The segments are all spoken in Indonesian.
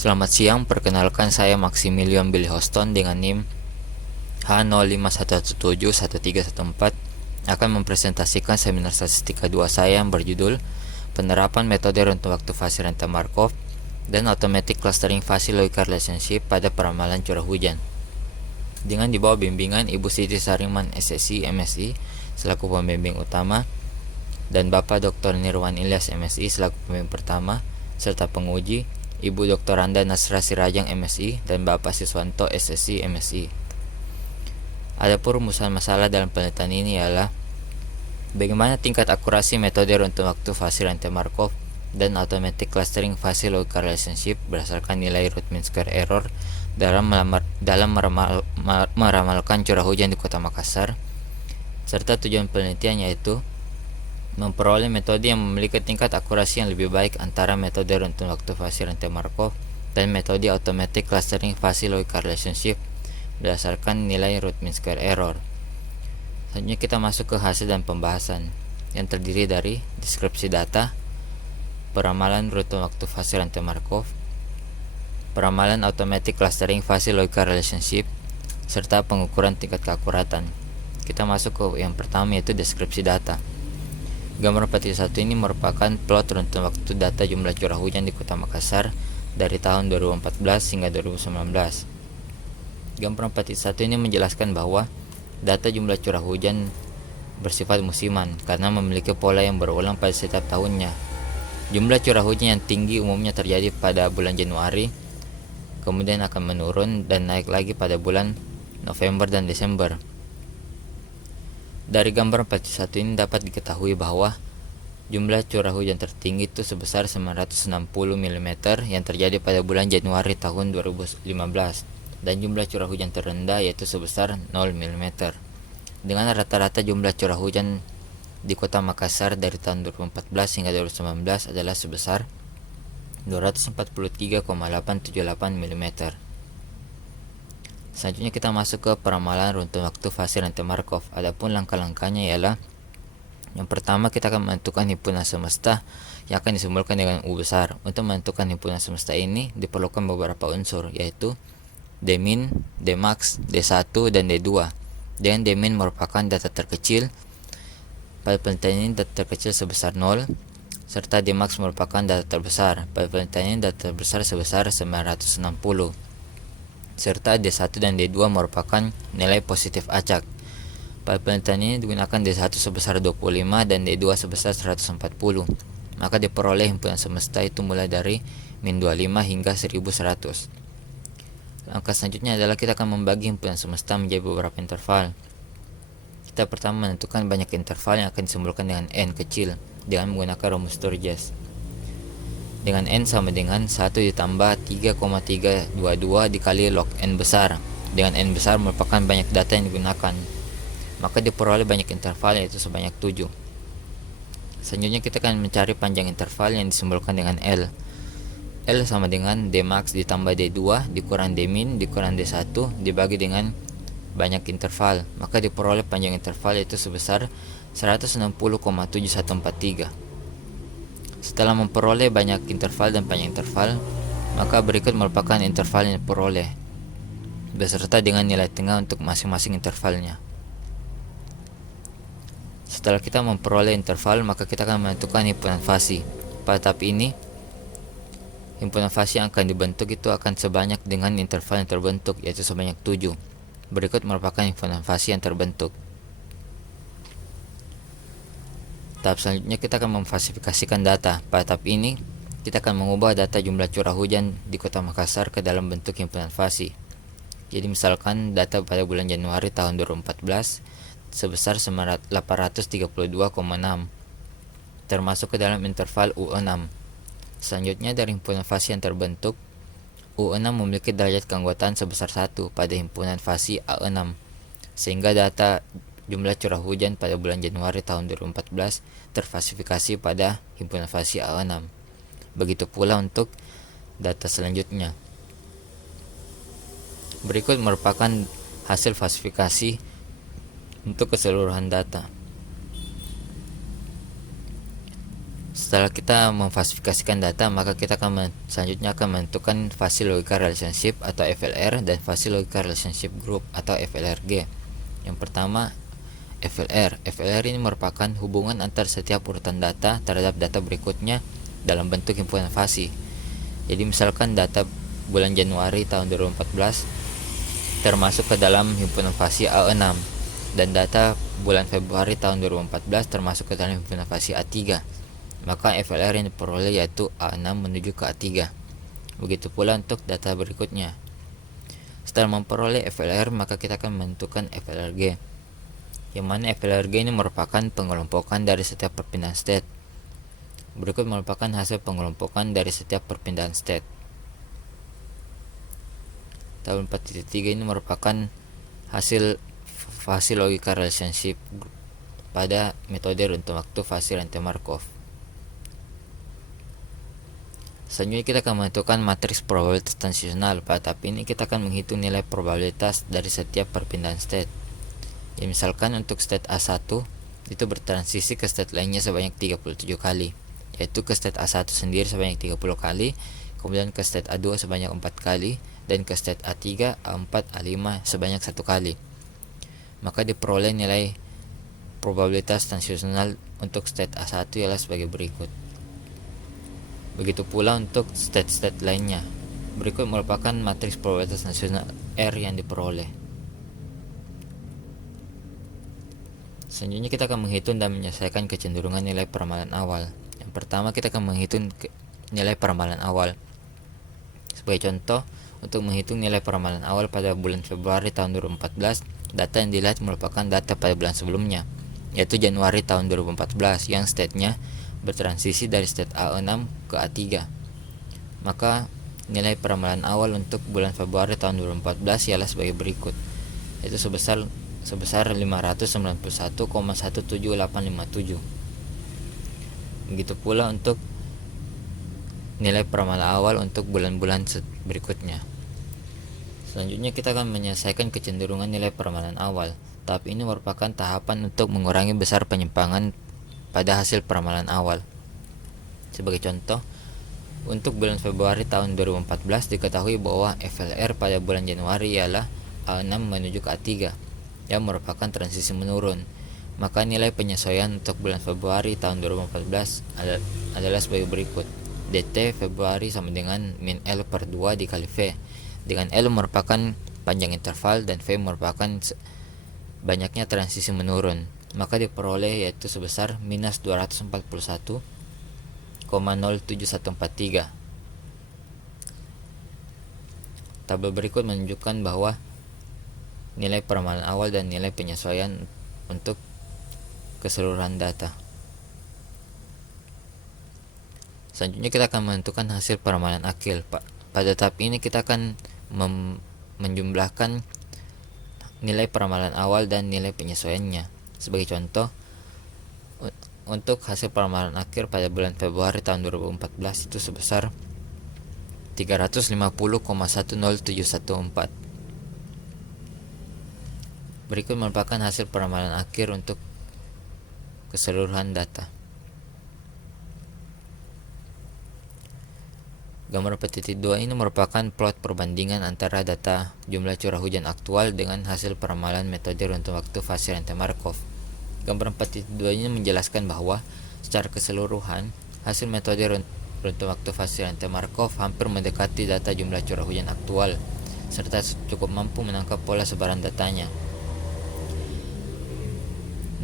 Selamat siang, perkenalkan saya Maximilian Billy Houston dengan NIM H0511711314 akan mempresentasikan seminar statistika 2 saya yang berjudul Penerapan Metode Rentang Waktu Fase Rentang Markov dan Automatic Clustering Fase Logical Relationship pada Peramalan Curah Hujan. Dengan di bawah bimbingan Ibu Siti Sariman SSI MSI selaku pembimbing utama dan Bapak Dr. Nirwan Ilyas MSI selaku pembimbing pertama serta penguji Ibu Dr. Randa Nasra Sirajang MSI dan Bapak Siswanto SSI MSI. Adapun rumusan masalah dalam penelitian ini ialah bagaimana tingkat akurasi metode rentang waktu fase rantai Markov dan automatic clustering fase logical relationship berdasarkan nilai root mean square error dalam meramalkan curah hujan di Kota Makassar, serta tujuan penelitian yaitu memperoleh metode yang memiliki tingkat akurasi yang lebih baik antara metode rentang waktu fase rantai Markov dan metode automatic clustering fase logical relationship berdasarkan nilai root mean square error. Selanjutnya kita masuk ke hasil dan pembahasan yang terdiri dari deskripsi data, peramalan rentang waktu fase rantai Markov, peramalan automatic clustering fase logical relationship, serta pengukuran tingkat keakuratan. Kita masuk ke yang pertama yaitu deskripsi data. Gambar 41 ini merupakan plot rentang waktu data jumlah curah hujan di Kota Makassar dari tahun 2014 hingga 2019. Gambar 41 ini menjelaskan bahwa data jumlah curah hujan bersifat musiman karena memiliki pola yang berulang pada setiap tahunnya. Jumlah curah hujan yang tinggi umumnya terjadi pada bulan Januari, kemudian akan menurun dan naik lagi pada bulan November dan Desember. Dari gambar 41 ini dapat diketahui bahwa jumlah curah hujan tertinggi itu sebesar 960 mm yang terjadi pada bulan Januari tahun 2015 dan jumlah curah hujan terendah yaitu sebesar 0 mm. Dengan rata-rata jumlah curah hujan di Kota Makassar dari tahun 2014 hingga 2019 adalah sebesar 243,878 mm. Selanjutnya kita masuk ke peramalan rentang waktu fase rantai Markov. Adapun langkah-langkahnya ialah yang pertama kita akan menentukan himpunan semesta yang akan disimbolkan dengan U besar. Untuk menentukan himpunan semesta ini diperlukan beberapa unsur yaitu Dmin, Dmax, D1 dan D2. Dengan Dmin merupakan data terkecil. Pada penelitian ini data terkecil sebesar 0 serta Dmax merupakan data terbesar. Pada penelitian ini data terbesar sebesar 960. Serta D1 dan D2 merupakan nilai positif acak. Pada penelitian ini digunakan D1 sebesar 25 dan D2 sebesar 140. Maka diperoleh himpunan semesta itu mulai dari min 25 hingga 1100. Langkah selanjutnya adalah kita akan membagi himpunan semesta menjadi beberapa interval. Kita pertama menentukan banyak interval yang akan disimbolkan dengan n kecil dengan menggunakan rumus Sturges. Dengan n sama dengan 1 ditambah 3,322 dikali log n besar. Dengan n besar merupakan banyak data yang digunakan, maka diperoleh banyak interval yaitu sebanyak 7. Selanjutnya kita akan mencari panjang interval yang disimbolkan dengan L. L sama dengan Dmax ditambah D2 dikurang Dmin dikurang D1 dibagi dengan banyak interval, maka diperoleh panjang interval yaitu sebesar 160,7143. Setelah memperoleh banyak interval dan panjang interval, maka berikut merupakan interval yang diperoleh beserta dengan nilai tengah untuk masing-masing intervalnya. Setelah kita memperoleh interval, maka kita akan menentukan himpunan fase. Pada tahap ini, himpunan fase yang akan dibentuk itu akan sebanyak dengan interval yang terbentuk yaitu sebanyak 7. Berikut merupakan himpunan fase yang terbentuk. Tahap selanjutnya kita akan memfasifikasikan data. Pada tahap ini, kita akan mengubah data jumlah curah hujan di Kota Makassar ke dalam bentuk himpunan fase. Jadi misalkan data pada bulan Januari tahun 2014 sebesar 832,6 termasuk ke dalam interval U6. Selanjutnya dari himpunan fase yang terbentuk, U6 memiliki derajat keanggotaan sebesar 1 pada himpunan fase A6, sehingga data jumlah curah hujan pada bulan Januari tahun 2014 terfasifikasi pada himpunan fase A6. Begitu pula untuk data selanjutnya. Berikut merupakan hasil fasifikasi untuk keseluruhan data. Setelah kita memfasifikasikan data, maka kita selanjutnya akan menentukan fasi logika relationship atau FLR dan fasi logika relationship group atau FLRG. Yang pertama, FLR. FLR ini merupakan hubungan antar setiap urutan data terhadap data berikutnya dalam bentuk himpunan fasi. Jadi misalkan data bulan Januari tahun 2014 termasuk ke dalam himpunan fasi A6 dan data bulan Februari tahun 2014 termasuk ke dalam himpunan fasi A3. Maka FLR yang diperoleh yaitu A6 menuju ke A3. Begitu pula untuk data berikutnya. Setelah memperoleh FLR, maka kita akan menentukan FLRG, yang mana FLRG ini merupakan pengelompokan dari setiap perpindahan state. Berikut merupakan hasil pengelompokan dari setiap perpindahan state. Tabel 4.3 ini merupakan hasil fasi logika relationship pada metode runtuh waktu fasi rantai Markov. Selanjutnya kita akan menentukan matriks probabilitas transisional. Pada tahap ini kita akan menghitung nilai probabilitas dari setiap perpindahan state. Ya, misalkan untuk state A1 itu bertransisi ke state lainnya sebanyak 37 kali, yaitu ke state A1 sendiri sebanyak 30 kali, kemudian ke state A2 sebanyak 4 kali, dan ke state A3, A4, A5 sebanyak 1 kali. Maka diperoleh nilai probabilitas transisional untuk state A1 ialah sebagai berikut. Begitu pula untuk state-state lainnya. Berikut merupakan matriks probabilitas transisional R yang diperoleh. Selanjutnya kita akan menghitung dan menyelesaikan kecenderungan nilai peramalan awal. Yang pertama kita akan menghitung nilai peramalan awal. Sebagai contoh, untuk menghitung nilai peramalan awal pada bulan Februari tahun 2014, data yang dilihat merupakan data pada bulan sebelumnya, yaitu Januari tahun 2014 yang state-nya bertransisi dari state A6 ke A3. Maka nilai peramalan awal untuk bulan Februari tahun 2014 ialah sebagai berikut, yaitu sebesar 591,17857. Begitu pula untuk nilai peramalan awal untuk bulan-bulan berikutnya. Selanjutnya kita akan menyelesaikan kecenderungan nilai peramalan awal. Tahap ini merupakan tahapan untuk mengurangi besar penyimpangan pada hasil peramalan awal. Sebagai contoh, untuk bulan Februari tahun 2014 diketahui bahwa FLR pada bulan Januari ialah A6 menuju ke A3 yang merupakan transisi menurun. Maka nilai penyesuaian untuk bulan Februari tahun 2014 adalah sebagai berikut. DT Februari sama dengan min L per 2 dikali V, dengan L merupakan panjang interval dan V merupakan banyaknya transisi menurun. Maka diperoleh yaitu sebesar minus 241,07143. Tabel berikut menunjukkan bahwa nilai peramalan awal dan nilai penyesuaian untuk keseluruhan data. Selanjutnya kita akan menentukan hasil peramalan akhir. Pada tahap ini kita akan menjumlahkan nilai peramalan awal dan nilai penyesuaiannya. Sebagai contoh, untuk hasil peramalan akhir pada bulan Februari tahun 2014 itu sebesar 350,10714. Berikut merupakan hasil peramalan akhir untuk keseluruhan data. Gambar 4.2 ini merupakan plot perbandingan antara data jumlah curah hujan aktual dengan hasil peramalan metode runtuh waktu fasi rantai Markov. Gambar 4.2 ini menjelaskan bahwa secara keseluruhan hasil metode runtuh waktu fasi rantai Markov hampir mendekati data jumlah curah hujan aktual serta cukup mampu menangkap pola sebaran datanya.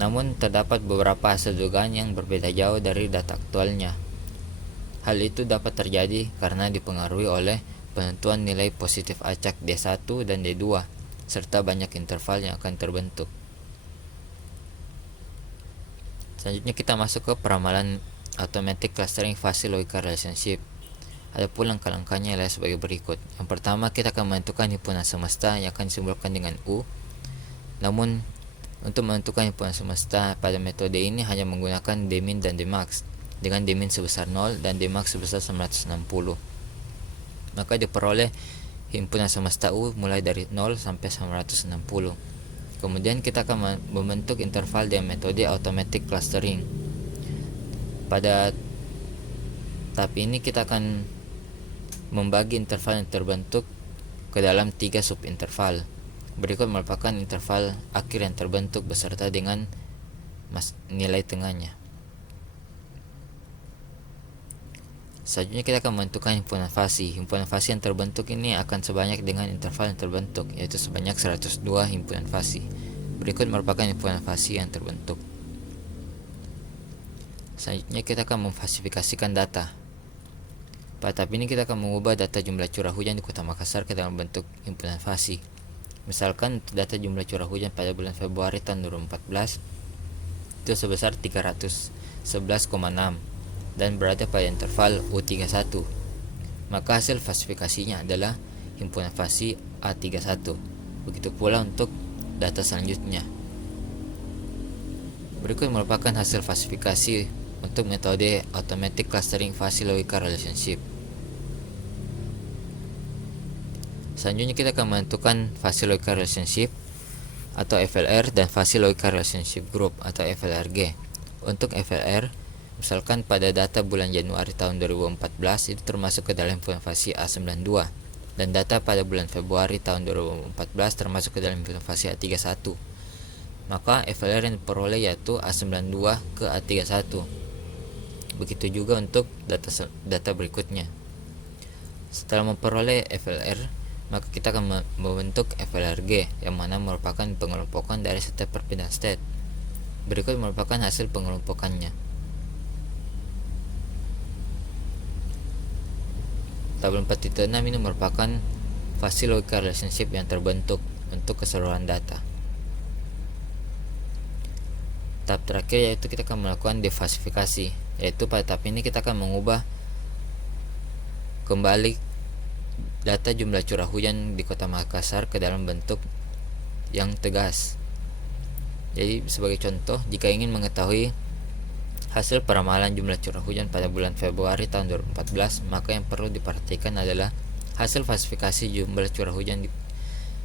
Namun terdapat beberapa hasil dugaan yang berbeda jauh dari data aktualnya. Hal itu dapat terjadi karena dipengaruhi oleh penentuan nilai positif acak D1 dan D2 serta banyak interval yang akan terbentuk. Selanjutnya kita masuk ke peramalan automatic clustering fasi logika relationship. Adapun langkah-langkahnya adalah sebagai berikut. Yang pertama, kita akan menentukan himpunan semesta yang akan disimbolkan dengan U. Namun untuk menentukan himpunan semesta pada metode ini hanya menggunakan Dmin dan Dmax, dengan Dmin sebesar 0 dan Dmax sebesar 960. Maka diperoleh himpunan semesta U mulai dari 0 sampai 960. Kemudian kita akan membentuk interval dengan metode automatic clustering. Pada Tahap ini kita akan membagi interval yang terbentuk ke dalam 3 subinterval. Berikut merupakan interval akhir yang terbentuk beserta dengan nilai tengahnya. Selanjutnya kita akan menentukan himpunan fasi. Himpunan fasi yang terbentuk ini akan sebanyak dengan interval yang terbentuk, yaitu sebanyak 102 himpunan fasi. Berikut merupakan himpunan fasi yang terbentuk. Selanjutnya kita akan memfasifikasikan data. Pada tahap ini kita akan mengubah data jumlah curah hujan di Kota Makassar ke dalam bentuk himpunan fasi. Misalkan untuk data jumlah curah hujan pada bulan Februari tahun 2014 itu sebesar 311,6 dan berada pada interval U31. Maka hasil fasifikasinya adalah himpunan fasi A31. Begitu pula untuk data selanjutnya. Berikut merupakan hasil fasifikasi untuk metode Automatic Clustering Fuzzy Logical Relationship. Selanjutnya kita akan menentukan Fuzzy Logical Relationship atau FLR dan Fuzzy Logical Relationship Group atau FLRG. Untuk FLR, misalkan pada data bulan Januari tahun 2014 itu termasuk ke dalam himpunan fasi A92, dan data pada bulan Februari tahun 2014 termasuk ke dalam himpunan fasi A31. Maka FLR yang diperoleh yaitu A92 ke A31. Begitu juga untuk data berikutnya. Setelah memperoleh FLR, maka kita akan membentuk FLRG yang mana merupakan pengelompokan dari setiap perpindahan state. Berikut merupakan hasil pengelompokannya. Tabel 4.6 ini merupakan Fuzzy Logical Relationship yang terbentuk untuk keseluruhan data. Tahap terakhir yaitu kita akan melakukan defasifikasi, yaitu pada tahap ini kita akan mengubah kembali data jumlah curah hujan di Kota Makassar ke dalam bentuk yang tegas. Jadi sebagai contoh, jika ingin mengetahui hasil peramalan jumlah curah hujan pada bulan Februari tahun 2014, maka yang perlu diperhatikan adalah hasil fasifikasi jumlah curah hujan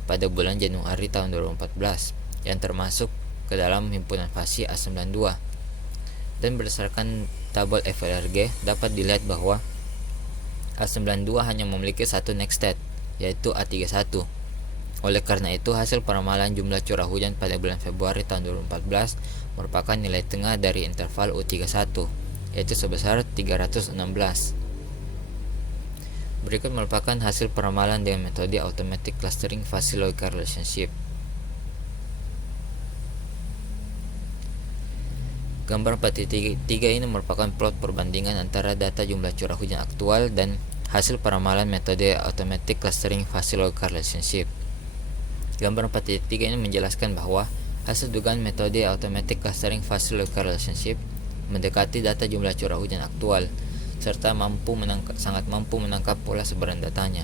pada bulan Januari tahun 2014 yang termasuk ke dalam himpunan fasi A92. Dan berdasarkan tabel FLRG dapat dilihat bahwa A92 hanya memiliki satu next state, yaitu A31. Oleh karena itu, hasil peramalan jumlah curah hujan pada bulan Februari tahun 2014 merupakan nilai tengah dari interval U31, yaitu sebesar 316. Berikut merupakan hasil peramalan dengan metode Automatic Clustering Fuzzy Logical Relationship. Gambar 4.3 ini merupakan plot perbandingan antara data jumlah curah hujan aktual dan hasil peramalan metode Automatic Clustering Fuzzy Logical Relationship. Gambar 4.3 ini menjelaskan bahwa hasil dugaan metode Automatic Clustering Fuzzy Logical Relationship mendekati data jumlah curah hujan aktual serta sangat mampu menangkap pola sebaran datanya.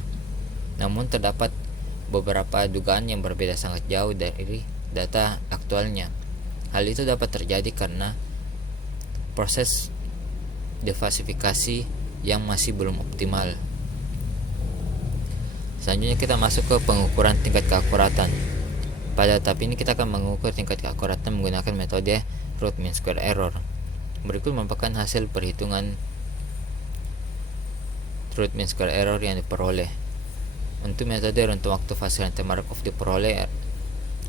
Namun terdapat beberapa dugaan yang berbeda sangat jauh dari data aktualnya. Hal itu dapat terjadi karena proses defasifikasi yang masih belum optimal. Selanjutnya kita masuk ke pengukuran tingkat keakuratan. Pada tahap ini kita akan mengukur tingkat keakuratan menggunakan metode root mean square error. Berikut merupakan hasil perhitungan root mean square error yang diperoleh. Untuk metode rentang waktu fase rantai Markov diperoleh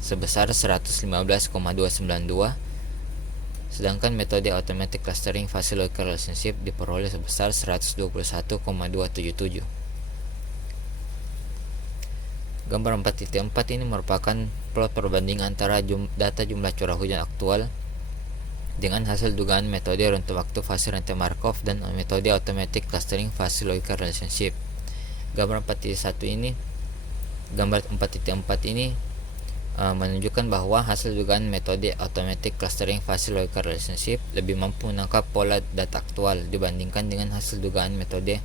sebesar 115,292, sedangkan metode Automatic Clustering Fuzzy Logical Relationship diperoleh sebesar 121,277. Gambar 4.4 ini merupakan plot perbandingan antara data jumlah curah hujan aktual dengan hasil dugaan metode rentang waktu fase rantai Markov dan metode Automatic Clustering Fuzzy Logical Relationship. Gambar 4.4 ini menunjukkan bahwa hasil dugaan metode Automatic Clustering Fuzzy Logical Relationship lebih mampu menangkap pola data aktual dibandingkan dengan hasil dugaan metode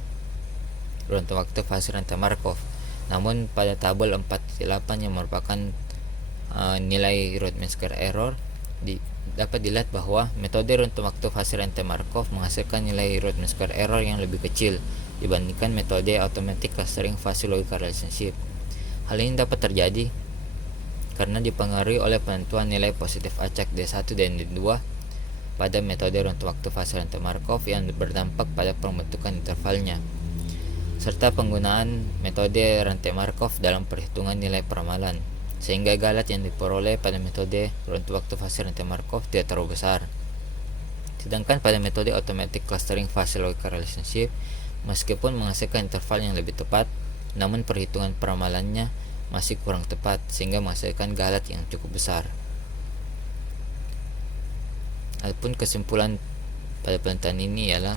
rentang waktu fase rantai Markov. Namun pada tabel 4.8 yang merupakan nilai root mean square error dapat dilihat bahwa metode rentang waktu fase rantai Markov menghasilkan nilai root mean square error yang lebih kecil dibandingkan metode Automatic Clustering Fuzzy Logical Relationship. Hal ini dapat terjadi karena dipengaruhi oleh penentuan nilai positif acak D1 dan D2 pada metode rentang waktu fase rantai Markov yang berdampak pada pembentukan intervalnya, serta penggunaan metode rantai Markov dalam perhitungan nilai peramalan, sehingga galat yang diperoleh pada metode rentang waktu fase rantai Markov tidak terlalu besar. Sedangkan pada metode automatic clustering fase logical relationship, meskipun menghasilkan interval yang lebih tepat, namun perhitungan peramalannya masih kurang tepat sehingga menghasilkan galat yang cukup besar. Adapun kesimpulan pada penelitian ini ialah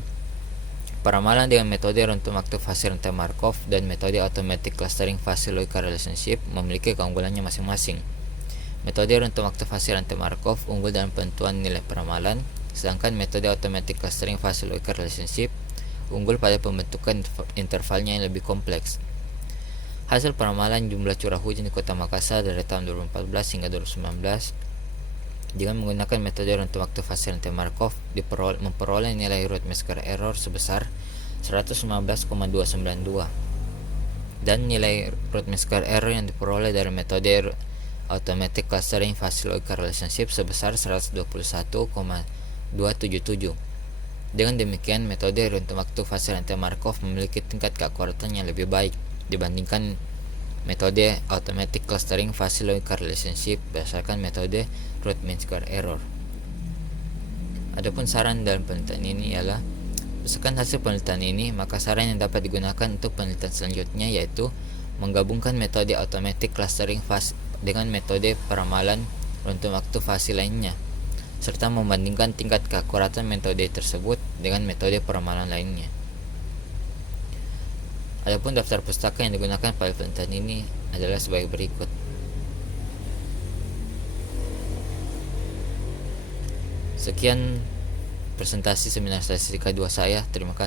peramalan dengan metode rentang waktu fase rantai Markov dan metode automatic clustering fase logical relationship memiliki keunggulannya masing-masing. Metode rentang waktu fase rantai Markov unggul dalam penentuan nilai peramalan, sedangkan metode automatic clustering fase logical relationship unggul pada pembentukan intervalnya yang lebih kompleks. Hasil peramalan jumlah curah hujan di Kota Makassar dari tahun 2014 hingga 2019 dengan menggunakan metode rentang waktu fase rantai Markov memperoleh nilai root mean square error sebesar 115,292, dan nilai root mean square error yang diperoleh dari metode automatic clustering fase logical relationship sebesar 121,277. Dengan demikian, metode rentang waktu fase rantai Markov memiliki tingkat keakuratan yang lebih baik dibandingkan metode automatic clustering fase logical relationship berdasarkan metode root mean square error. Adapun saran dalam penelitian ini ialah, berdasarkan hasil penelitian ini, maka saran yang dapat digunakan untuk penelitian selanjutnya yaitu menggabungkan metode automatic clustering fase dengan metode peramalan rentang waktu fase lainnya, serta membandingkan tingkat keakuratan metode tersebut dengan metode peramalan lainnya. Adapun daftar pustaka yang digunakan pada penelitian ini adalah sebagai berikut. Sekian presentasi seminar statistika 2 saya. Terima kasih.